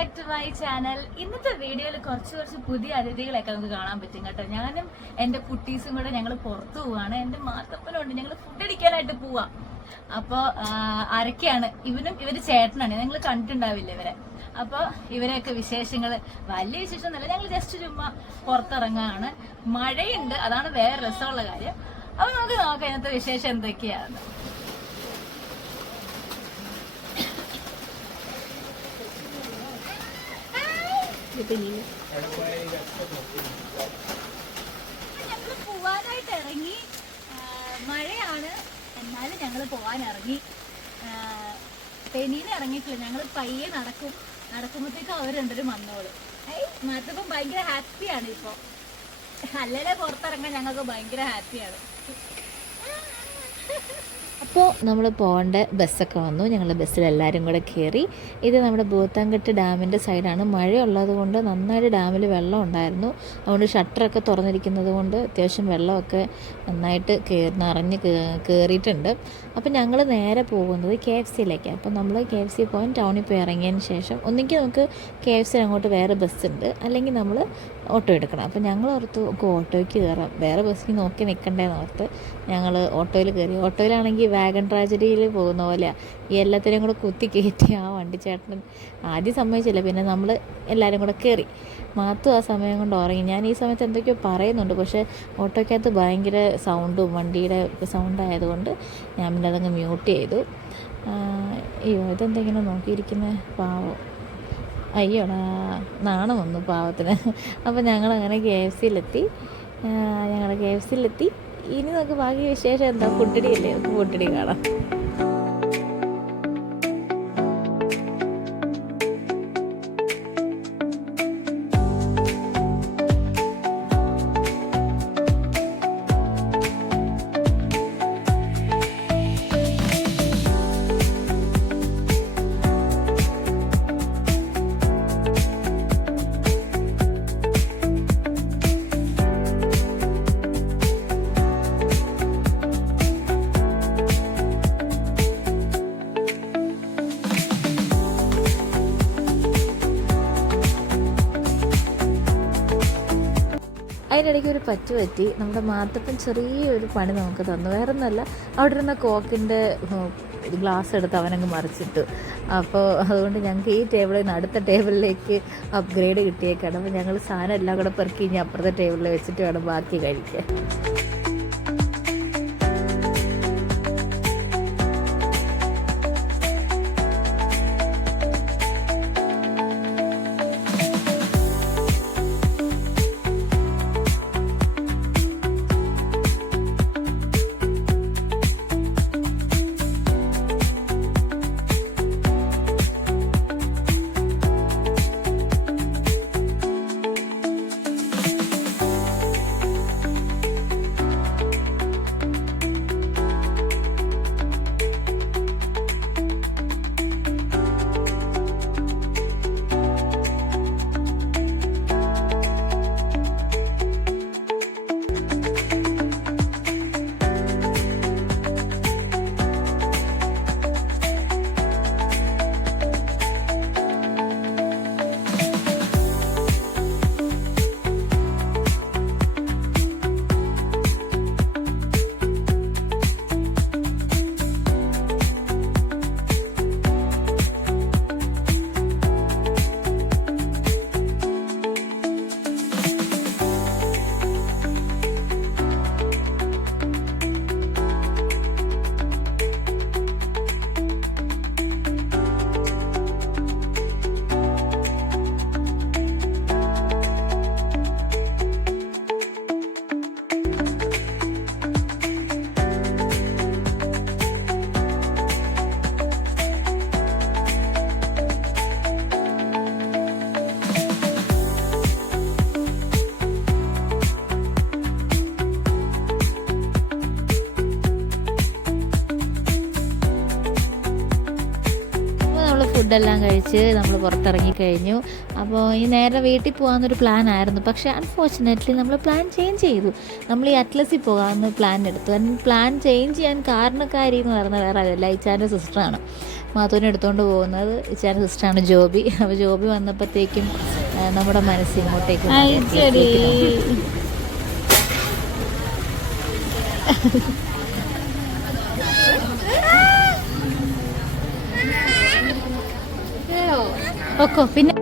Back to my channel. ഇന്നത്തെ വീഡിയോയിൽ കുറച്ച് പുതിയ അതിഥികളൊക്കെ നമുക്ക് കാണാൻ പറ്റും കേട്ടോ. ഞാനും എൻ്റെ കുട്ടീസും കൂടെ ഞങ്ങൾ പുറത്തു പോവാണ്. എൻ്റെ മാത്തപ്പനുണ്ട്, ഞങ്ങൾ ഫുഡ് അടിക്കാനായിട്ട് പോവാം. അപ്പോൾ ആരൊക്കെയാണ്? ഇവര് ചേട്ടനാണ്, ഞങ്ങൾ കണ്ടിട്ടുണ്ടാവില്ല ഇവരെ. അപ്പോൾ ഇവരെയൊക്കെ വിശേഷങ്ങൾ വലിയ വിശേഷമൊന്നുമില്ല, ഞങ്ങൾ ജസ്റ്റ് ചുമ്മാ പുറത്തിറങ്ങാണ്. മഴയുണ്ട്, അതാണ് വേറെ രസമുള്ള കാര്യം. അപ്പോൾ നമുക്ക് നോക്കാം ഇന്നത്തെ വിശേഷം എന്തൊക്കെയാണ്. ഞങ്ങൾ പോവാനായിട്ട് ഇറങ്ങി. മഴയാണ്, എന്നാലും ഞങ്ങൾ പോവാൻ ഇറങ്ങി. പെനീനെ ഇറങ്ങിയിട്ടില്ല, ഞങ്ങൾ പയ്യെ നടക്കുമ്പോഴത്തേക്കും അവർ രണ്ടുപേരും വന്നോളൂ. മാറ്റപ്പം ഭയങ്കര ഹാപ്പിയാണ് ഇപ്പോൾ. അല്ലല്ലേ പുറത്തിറങ്ങാൻ ഞങ്ങൾക്ക് ഭയങ്കര ഹാപ്പിയാണ്. അപ്പോൾ നമ്മൾ പോകേണ്ട ബസ്സൊക്കെ വന്നു. ഞങ്ങൾ ബസ്സിൽ എല്ലാവരും കൂടെ കയറി. ഇത് നമ്മുടെ ഭൂത്താൻകെട്ട് ഡാമിൻ്റെ സൈഡാണ്. മഴയുള്ളത് കൊണ്ട് നന്നായിട്ട് ഡാമിൽ വെള്ളം ഉണ്ടായിരുന്നു. അതുകൊണ്ട് ഷട്ടറൊക്കെ തുറന്നിരിക്കുന്നത് കൊണ്ട് അത്യാവശ്യം വെള്ളമൊക്കെ നന്നായിട്ട് നിറഞ്ഞ് കയറിയിട്ടുണ്ട്. അപ്പോൾ ഞങ്ങൾ നേരെ പോകുന്നത് KFCയിലേക്കാണ്. അപ്പോൾ നമ്മൾ KFC പോകാൻ ടൗണിൽ പോയി ഇറങ്ങിയതിന് ശേഷം ഒന്നെങ്കിൽ നമുക്ക് KFC അങ്ങോട്ട് വേറെ ബസ്സുണ്ട്, അല്ലെങ്കിൽ നമ്മൾ ഓട്ടോ എടുക്കണം. അപ്പോൾ ഞങ്ങൾ ഓർത്ത് ഓട്ടോയ്ക്ക് കയറാം, വേറെ ബസ്സിൽ നോക്കി നിൽക്കണ്ടേന്ന് ഓർത്ത് ഞങ്ങൾ ഓട്ടോയിൽ കയറി. ഓട്ടോയിലാണെങ്കിൽ വാഗൺ ട്രാജഡിയിൽ പോകുന്ന പോലെയാണ്, ഈ എല്ലാത്തിനും കൂടെ കുത്തി കയറ്റി ആ വണ്ടി ചേട്ടൻ ആദ്യം സമ്മതിച്ചില്ല. പിന്നെ നമ്മൾ എല്ലാവരും കൂടെ കയറി. മാത്തും ആ സമയം കൊണ്ട് ഉറങ്ങി. ഞാൻ ഈ സമയത്ത് എന്തൊക്കെയോ പറയുന്നുണ്ട്, പക്ഷേ ഓട്ടോയ്ക്കകത്ത് ഭയങ്കര സൗണ്ടും വണ്ടിയുടെ സൗണ്ട് ആയതുകൊണ്ട് ഞാൻ പിന്നെ അതങ്ങ് മ്യൂട്ട് ചെയ്തു. അയ്യോ, ഇതെന്തെങ്കിലും നോക്കിയിരിക്കുന്ന പാവം, അയ്യോടാ നാണം വന്നു പാവത്തിന്. അപ്പോൾ ഞങ്ങളങ്ങനെ KFCയിലെത്തി. ഇനി നമുക്ക് ബാക്കി വിശേഷം എന്താ, ഫുഡടിയല്ലേ, നമുക്ക് ഫുഡടി കാണാം. അതിനിടയ്ക്ക് ഒരു പറ്റി നമ്മുടെ മാത്തപ്പൻ ചെറിയൊരു പണി നമുക്ക് തന്നു. വേറെ ഒന്നുമല്ല, അവിടെ ഇരുന്ന കോക്കിൻ്റെ ഗ്ലാസ് എടുത്ത് അവനങ്ങ് മറിച്ചിട്ടു. അപ്പോൾ അതുകൊണ്ട് ഞങ്ങൾക്ക് ഈ ടേബിളിൽ നിന്ന് അടുത്ത ടേബിളിലേക്ക് അപ്ഗ്രേഡ് കിട്ടിയേക്കാണ്. അപ്പോൾ ഞങ്ങൾ സാധനം എല്ലാം കൂടെ പെറുക്കി ഇനി അപ്പുറത്തെ ടേബിളിൽ വെച്ചിട്ട് വേണം ബാക്കി കഴിക്കാൻ. ഫുഡെല്ലാം കഴിച്ച് നമ്മൾ പുറത്തിറങ്ങിക്കഴിഞ്ഞു. അപ്പോൾ ഈ നേരെ വീട്ടിൽ പോകാമെന്നൊരു പ്ലാൻ ആയിരുന്നു. പക്ഷേ അൺഫോർച്ചുനേറ്റ്ലി നമ്മൾ പ്ലാൻ ചേഞ്ച് ചെയ്തു. നമ്മൾ ഈ അറ്റ്ലസിൽ പോകാമെന്ന് പ്ലാൻ എടുത്തു. പ്ലാൻ ചേഞ്ച് ചെയ്യാൻ കാരണക്കാരി എന്ന് പറയുന്നത് വേറെ ആരല്ല, ഇച്ചാൻ്റെ സിസ്റ്ററാണ്. മാത്തൂനെ എടുത്തുകൊണ്ട് പോകുന്നത് ഇച്ചാൻ്റെ സിസ്റ്ററാണ് ജോബി. അപ്പോൾ ജോബി വന്നപ്പോഴത്തേക്കും നമ്മുടെ മനസ്സ് ഇങ്ങോട്ടേക്ക് ഓക്കോ. പിന്നെ